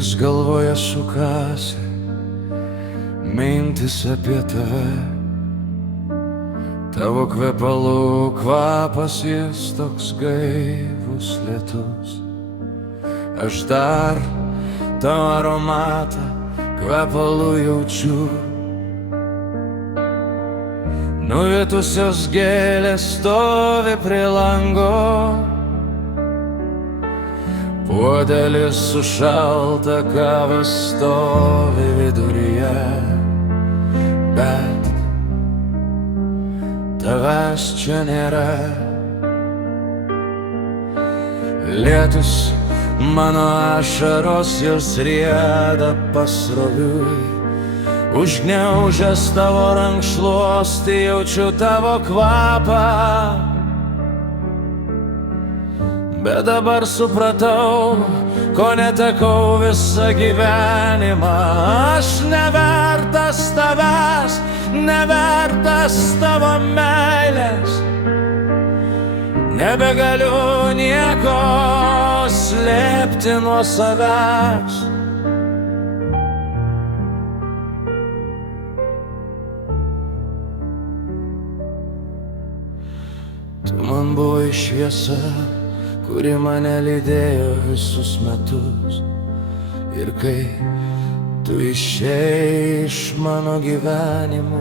vis galvoje sukasi mintis apie tave. Tavo kvepalų kvapas, jis toks gaivus, lietus. Aš dar tavo aromatą kvepalų jaučiu. Nuvietusios gėlės stovi prie lango, puodelis su šalta kava stovi viduryje, bet tavęs čia nėra. Lietus mano ašaros, jos rieda pasroviui. Užgniaužęs tavo rankšluostį jaučiu tavo kvapą. Bet dabar supratau, ko netekau visą gyvenimą. Aš nevertas tavęs, nevertas tavo meilės. Nebegaliu nieko slėpti nuo savęs. Tu man buvai šviesa, kuri mane lydėjo visus metus. Ir kai tu išėjai iš mano gyvenimo,